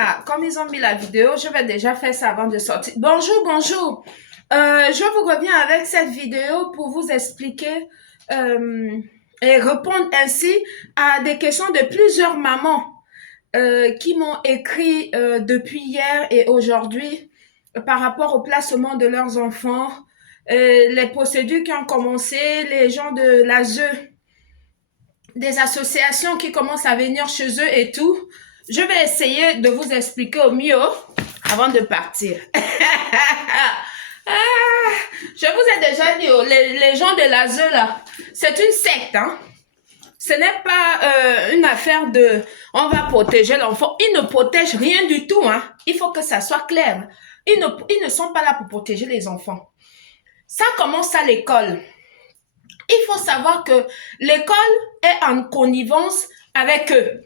Ah, comme ils ont mis la vidéo, je vais déjà faire ça avant de sortir. Bonjour, bonjour. Je vous reviens avec cette vidéo pour vous expliquer euh, et répondre ainsi à des questions de plusieurs mamans qui m'ont écrit depuis hier et aujourd'hui par rapport au placement de leurs enfants, les procédures qui ont commencé, les gens de l'ASE, des associations qui commencent à venir chez eux et tout. Je vais essayer de vous expliquer au mieux avant de partir. Ah, je vous ai déjà dit, les gens de l'ASE là, c'est une secte, hein. Ce n'est pas une affaire de on va protéger l'enfant. Ils ne protègent rien du tout, hein. Il faut que ça soit clair. Ils ne sont pas là pour protéger les enfants. Ça commence à l'école. Il faut savoir que l'école est en connivence avec eux.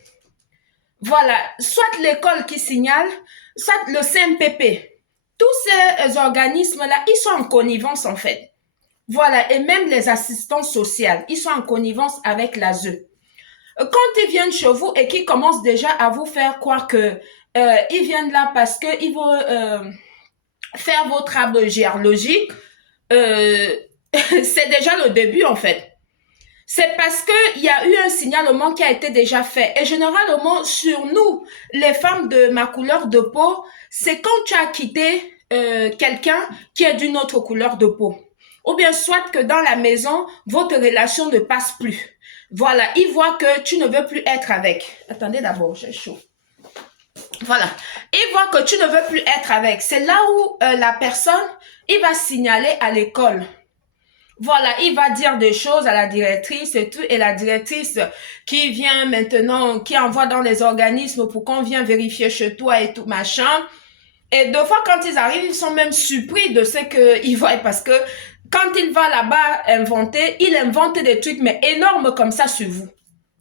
Voilà, soit l'école qui signale, soit le CMPP. Tous ces organismes-là, ils sont en connivence en fait. Voilà, et même les assistants sociaux, ils sont en connivence avec l'ASE. Quand ils viennent chez vous et qu'ils commencent déjà à vous faire croire que ils viennent là parce qu'ils vont faire votre arbre géologique, euh, c'est déjà le début en fait. C'est parce qu'il y a eu un signalement qui a été déjà fait. Et généralement, sur nous, les femmes de ma couleur de peau, c'est quand tu as quitté quelqu'un qui est d'une autre couleur de peau. Ou bien soit que dans la maison, votre relation ne passe plus. Voilà, ils voient que tu ne veux plus être avec. Attendez d'abord, j'ai chaud. Voilà, ils voient que tu ne veux plus être avec. C'est là où la personne, il va signaler à l'école. Voilà, il va dire des choses à la directrice et tout, et la directrice qui vient maintenant, qui envoie dans les organismes pour qu'on vienne vérifier chez toi et tout, machin. Et deux fois, quand ils arrivent, ils sont même surpris de ce qu'ils voient, parce que quand il va là-bas inventer, il invente des trucs, mais énormes comme ça sur vous.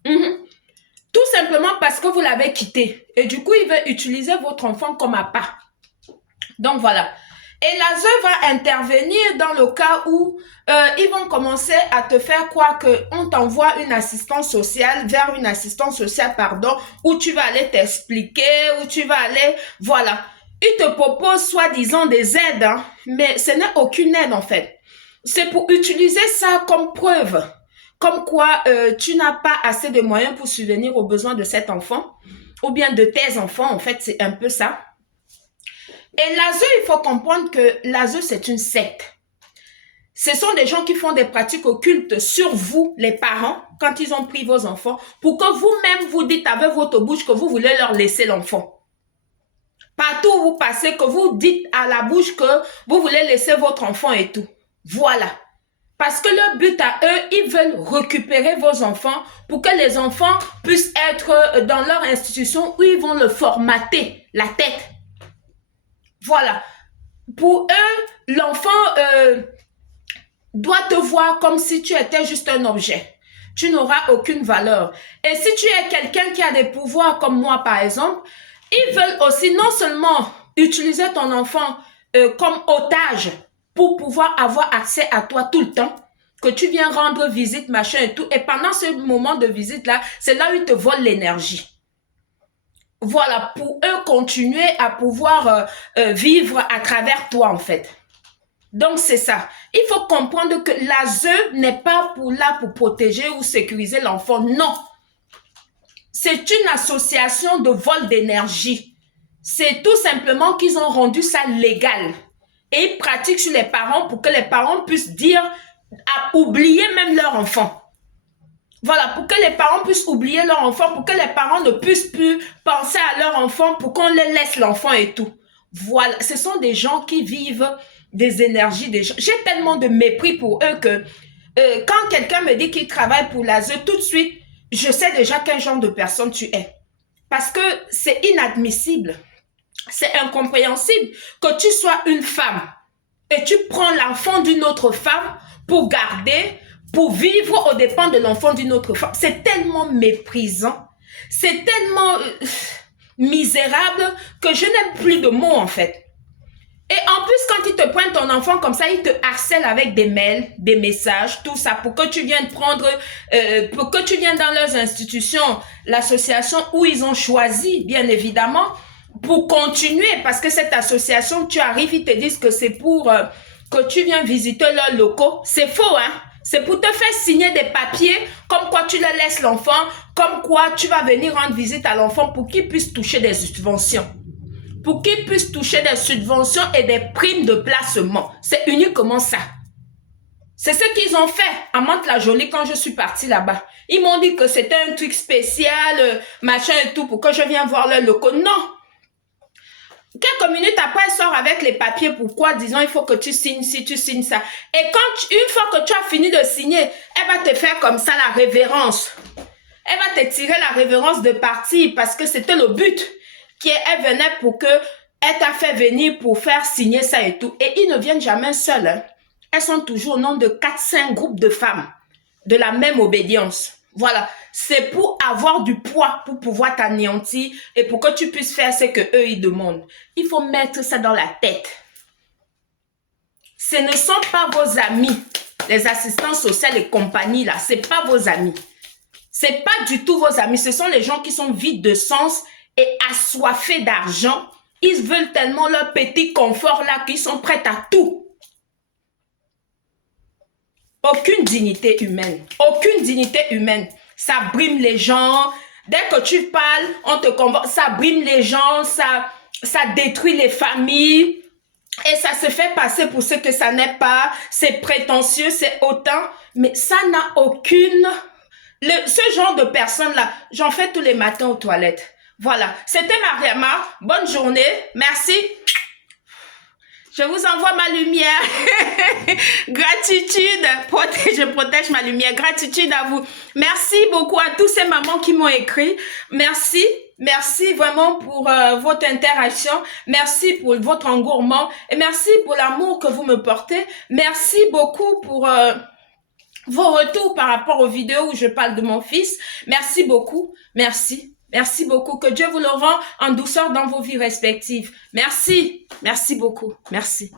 Mhm. Tout simplement parce que vous l'avez quitté. Et du coup, il veut utiliser votre enfant comme appât. Donc voilà. Et l'ASE va intervenir dans le cas où ils vont commencer à te faire croire qu'on t'envoie une assistance sociale vers une assistance sociale, pardon, où tu vas aller t'expliquer, où tu vas aller, voilà. Ils te proposent soi-disant des aides, hein, mais ce n'est aucune aide en fait. C'est pour utiliser ça comme preuve, comme quoi tu n'as pas assez de moyens pour subvenir aux besoins de cet enfant, ou bien de tes enfants, en fait, c'est un peu ça. Et l'ASE, il faut comprendre que l'ASE, c'est une secte. Ce sont des gens qui font des pratiques occultes sur vous, les parents, quand ils ont pris vos enfants, pour que vous-même vous dites avec votre bouche que vous voulez leur laisser l'enfant. Partout où vous passez, que vous dites à la bouche que vous voulez laisser votre enfant et tout. Voilà. Parce que leur but à eux, ils veulent récupérer vos enfants pour que les enfants puissent être dans leur institution où ils vont le formater, la tête. Voilà. Pour eux, l'enfant doit te voir comme si tu étais juste un objet. Tu n'auras aucune valeur. Et si tu es quelqu'un qui a des pouvoirs comme moi, par exemple, ils veulent aussi non seulement utiliser ton enfant comme otage pour pouvoir avoir accès à toi tout le temps, que tu viens rendre visite, machin et tout. Et pendant ce moment de visite-là, c'est là où ils te volent l'énergie. Voilà, pour eux continuer à pouvoir vivre à travers toi, en fait. Donc, c'est ça. Il faut comprendre que l'ASE n'est pas là pour protéger ou sécuriser l'enfant. Non. C'est une association de vol d'énergie. C'est tout simplement qu'ils ont rendu ça légal. Et ils pratiquent sur les parents pour que les parents puissent dire, oublier même leur enfant. Voilà, pour que les parents puissent oublier leur enfant, pour que les parents ne puissent plus penser à leur enfant, pour qu'on les laisse l'enfant et tout. Voilà, ce sont des gens qui vivent des énergies des gens. J'ai tellement de mépris pour eux que quand quelqu'un me dit qu'il travaille pour l'ASE, tout de suite, je sais déjà quel genre de personne tu es. Parce que c'est inadmissible, c'est incompréhensible que tu sois une femme et tu prends l'enfant d'une autre femme pour garder, pour vivre aux dépens de l'enfant d'une autre femme. C'est tellement méprisant, c'est tellement misérable que je n'ai plus de mots en fait. Et en plus, quand ils te prennent ton enfant comme ça, ils te harcèlent avec des mails, des messages, tout ça, pour que tu viennes prendre, pour que tu viennes dans leurs institutions, l'association où ils ont choisi, bien évidemment, pour continuer, parce que cette association, tu arrives, ils te disent que c'est pour que tu viens visiter leurs locaux. C'est faux, hein? C'est pour te faire signer des papiers, comme quoi tu le laisses l'enfant, comme quoi tu vas venir rendre visite à l'enfant pour qu'il puisse toucher des subventions. Pour qu'il puisse toucher des subventions et des primes de placement. C'est uniquement ça. C'est ce qu'ils ont fait à Mantes-la-Jolie quand je suis partie là-bas. Ils m'ont dit que c'était un truc spécial, machin et tout, pour que je vienne voir leurs locaux. Non. Quelques minutes après, elle sort avec les papiers. Pourquoi? Disons, il faut que tu signes ci, tu signes ça. Et une fois que tu as fini de signer, elle va te faire comme ça la révérence. Elle va te tirer la révérence de partir parce que c'était le but. Elle venait pour que elle t'a fait venir pour faire signer ça et tout. Et ils ne viennent jamais seuls. Hein. Elles sont toujours au nom de 4-5 groupes de femmes de la même obédience. Voilà, c'est pour avoir du poids, pour pouvoir t'anéantir et pour que tu puisses faire ce que eux ils demandent. Il faut mettre ça dans la tête. Ce ne sont pas vos amis, les assistants sociaux et compagnie là, c'est pas vos amis. C'est pas du tout vos amis, ce sont les gens qui sont vides de sens et assoiffés d'argent. Ils veulent tellement leur petit confort là qu'ils sont prêts à tout. Aucune dignité humaine. Aucune dignité humaine. Ça brime les gens. Dès que tu parles, on te convoque. Ça brime les gens. Ça détruit les familles. Et ça se fait passer pour ce que ça n'est pas. C'est prétentieux, c'est autant. Mais ça n'a aucune... ce genre de personnes-là, j'en fais tous les matins aux toilettes. Voilà. C'était Mariama. Bonne journée. Merci. Je vous envoie ma lumière. Gratitude. Je protège ma lumière. Gratitude à vous. Merci beaucoup à tous ces mamans qui m'ont écrit. Merci. Merci vraiment pour votre interaction. Merci pour votre engouement. Et merci pour l'amour que vous me portez. Merci beaucoup pour vos retours par rapport aux vidéos où je parle de mon fils. Merci beaucoup. Merci. Merci beaucoup. Que Dieu vous le rende en douceur dans vos vies respectives. Merci. Merci beaucoup. Merci.